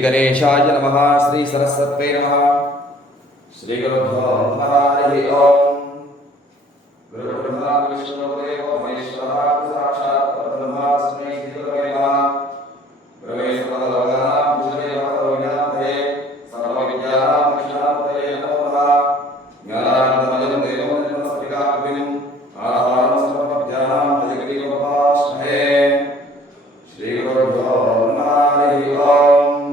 गणेशाय नमः। श्री सरस्वत्यै नमः। श्री गुरुभ्यो नमः। हरि ओम। गुरुब्रह्मा विष्णुदेवो महेश्वरः साक्षात् परब्रह्म तस्मै श्री गुरवे नमः। गुरवे सर्वलोकानां विषये भगवते सर्वविद्यानां दक्षिणामूर्तये नमो नमः। ज्ञानानन्दमयं देवं निर्मलस्फटिकाकृतिम् आधारं सर्वविद्यानां हयग्रीवोपास्महे। श्री गुरुभ्यो नमः। हरि ओम।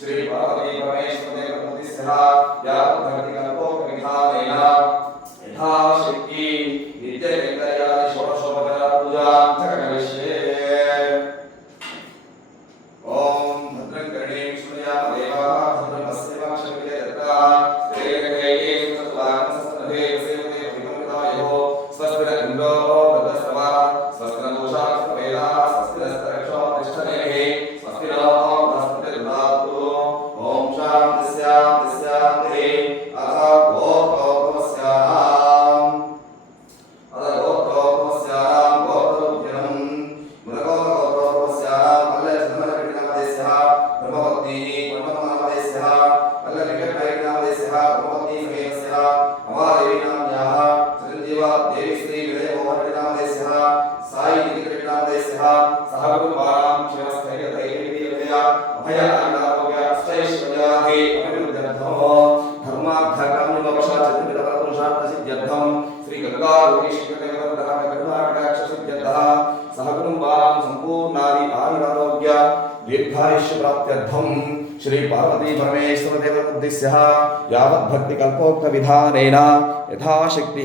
श्री पार्वती परमेश्वर देवमुद्दिश्य यावद्भक्तिकल्पोक्तविधानेन यथाशक्ति नित्यकैङ्कर्यादि षोडशोपचारपूजां च करिष्ये। ॐ भद्रं कर्णें शृणुयाम देवाः भद्रं पश्येम क्षमिते यत्राः स्त्रीर्गेये चतुर्वारं सेवते भवितुमितायो स्वस्ति न इन्द्रो वृद्धस्रवः स्वस्ति न दोषाः वेदाः स्वस्ति नस्तरक्षो तिष्ठनेः स्वस्ति नो बृहस्पतिर्दधातु। ॐ शान्ति शान्ति शान्तिः। अथ गोत्रोत्तमस्याम् गोत्रोत्तमस्याम् मुनगोत्रोत्तमस्याम् मल्लचन्द्रमलकटिनामदेस्यः ब्रह्मपत्नीः ब्रह्मनामदेस्यः मल्लविकटनामदेस्यः ब्रह्मपत्नी समेतस्यः अमादेवीनाम्याः चिरञ्जीवा देवी श्री विजयमोहननामदेस्यः साई निकिटनामदेस्यः सह कुटुम्बानां शिवस्थैर्यधैर्यवीर्यया अभयानारोग्य अष्टैश्वर्यादि अभिवृद्ध्यर्थं धर्मार्थकाम्यमोक्षा चतुर्विधपुरुषार्थसिद्ध्यर्थं श्री गङ्गारूढीश्वरदेवकरुणाकटाक्षसिद्ध्यर्थः सह कुटुम्बानां सम्पूर्णादि आयुरारोग्य दीर्घायुष्य प्राप्त्यर्थं श्री पार्वती परमेश्वर देवमुद्दिश्य यावद्भक्तिकल्पोक्तविधानेन यथाशक्तिः